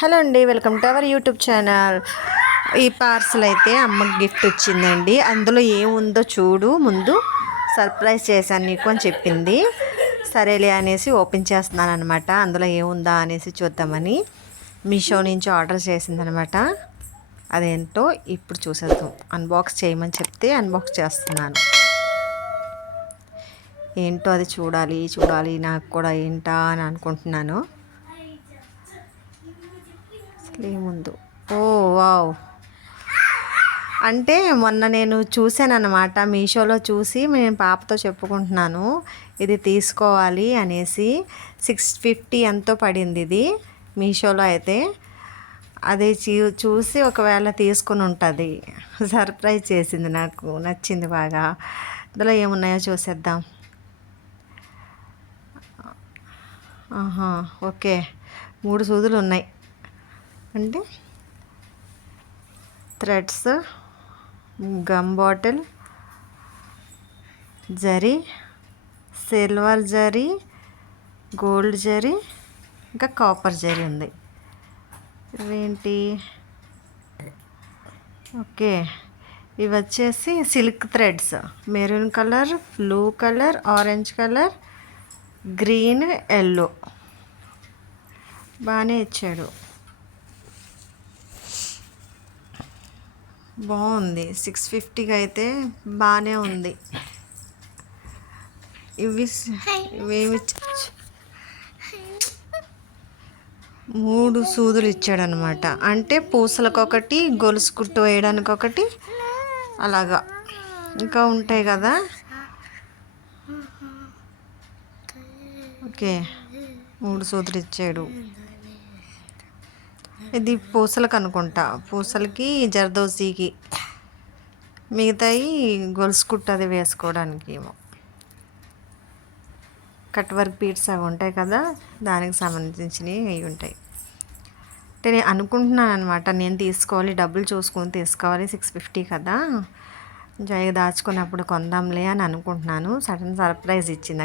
Hello అండి welcome to our YouTube channel. ఈ parcel అయితే అమ్మకి గిఫ్ట్ వచ్చిందండి అందులో ఏముందో చూడు. ముందు సర్ప్రైజ్ చేశాను నీకు అని చెప్పింది. సరేలే అనేసి ఓపెన్ చేస్తున్నాను అనమాట అందులో ఏముందా అనేసి చూద్దామని. మీషో నుంచి ఆర్డర్ చేసిందనమాట అదేంటో ఇప్పుడు చూసేద్దాం. అన్బాక్స్ చేయమని చెప్తే అన్బాక్స్ చేస్తున్నాను. ఏంటో అది చూడాలి చూడాలి. నాకు కూడా ఏంటా అని అనుకుంటున్నాను. ఏముందో? Oh wow. అంటే మొన్న నేను చూశాను అనమాట మీషోలో చూసి నేను పాపతో చెప్పుకుంటున్నాను ఇది తీసుకోవాలి అనేసి. సిక్స్ ఫిఫ్టీ ఎంతో పడింది ఇది మీషోలో అయితే. అది చూ- చూసి ఒకవేళ తీసుకుని ఉంటుంది. సర్ప్రైజ్ చేసింది నాకు నచ్చింది బాగా. ఇందులో ఏమున్నాయో చూసేద్దాం. ఆహా ఓకే. మూడు సూదులు ఉన్నాయి. అంటే threads gum bottle zari silver zari gold zari ఇంకా కాపర్ జరీ ఉంది. ఇవేంటి? ఓకే. ఇవి వచ్చేసి silk threads. Maroon colour blue colour orange colour green yellow. బాగానే ఇచ్చాడు. బాగుంది. సిక్స్ ఫిఫ్టీకి అయితే బాగానే ఉంది. ఇవి ఇవేమి మూడు సూదులు ఇచ్చాడనమాట అంటే పూసలకు ఒకటి గొలుసు కుట్టు వేయడానికి ఒకటి అలాగా. ఇంకా ఉంటాయి కదా? ఓకే. మూడు సూదులు ఇచ్చాడు. ఇది పూసలకు అనుకుంటా. పూసలకి జర్దోసీకి మిగతాయి గొలుసు కుట్టు అది వేసుకోవడానికి ఏమో. కట్ వర్క్ బీట్స్ అవి ఉంటాయి కదా దానికి సంబంధించినవి అవి ఉంటాయి. అంటే నేను అనుకుంటున్నాను అనమాట నేను తీసుకోవాలి డబ్బులు చూసుకొని తీసుకోవాలి సిక్స్ ఫిఫ్టీ కదా. జై దాచుకున్నప్పుడు కొందాంలే అని అనుకుంటున్నాను. సడన్ సర్ప్రైజ్ ఇచ్చింది.